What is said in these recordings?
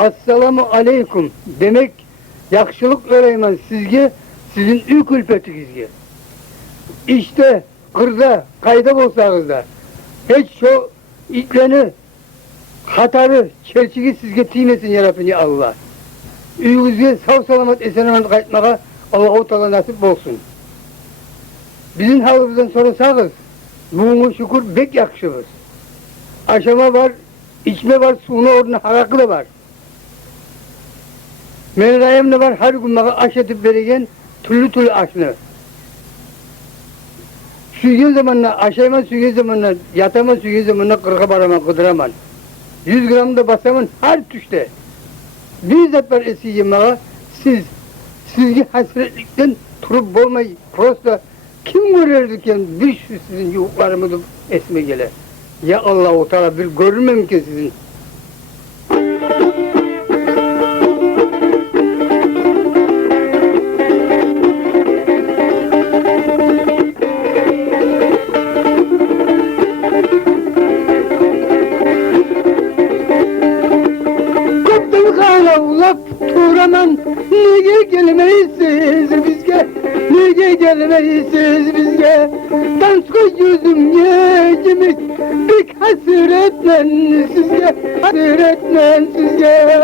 Assalamu aleyküm demek yakşılık öğrenmez sizge, sizin ü külpetinizge. İşte kırda, kayda bolsağız da, hiç şu itleni, hatarı, çelçigi sizge tiymesin yarabini Allah. Üyünüzge sağ salamat esenemen kaytmağa Allah-u Teala nasip olsun. Bizim halımızdan sorasağız, buğunu şükür bek yakışımız. Aşama var, içme var, suyunu orada harakı da var. Meğrayem ne var, her gün bana aş edip veregen, türlü aşını. Süygen zamanla, aşayman süygen zamanla, yataman süygen zamanla kırka baraman, kıdıraman. 100 gram da basaman her tüşte. Bir sefer esiyem bana, sizgi hasretlikten turup bolmay, prosta kim görürdükken bir şu sizin yuvuklarımı da esme gele. Ya Allah-u Teala bir görürmem ki sizin. Turaman, nege gelmeysiz bizge, nege gelmeysiz bizge. Dansko yüzüm yecimik, bir hasretmen sizge, hasretmen sizge.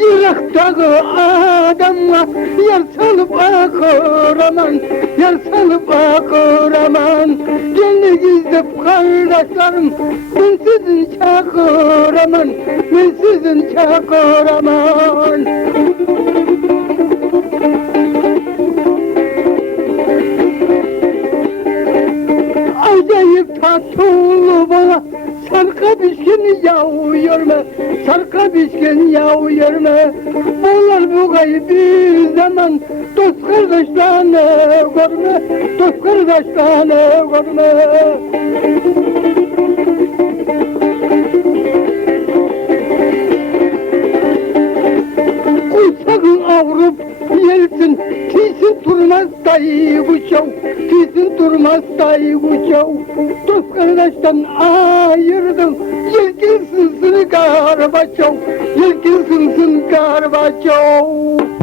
Yıraktaki adamla yar salıp akıraman, yar salıp akıraman. Gelini gizlip kardeşlerim, ben sizin çakıraman, ben sizin çakıraman. Acayip tatlı bana, sarka biçkin yağı yörme, sarka biçkin yağı yörme. Bunlar bu gayı bir zaman, dost kardeşlerine görme, dost kardeşlerine görme. Uçakın avrup gelsin, tisin durmaz dayı uçav, tisin durmaz dayı uçav. Dost kardeşten ayırdım, yelkin sınsın garbaçav, yelkin sınsın garbaçav.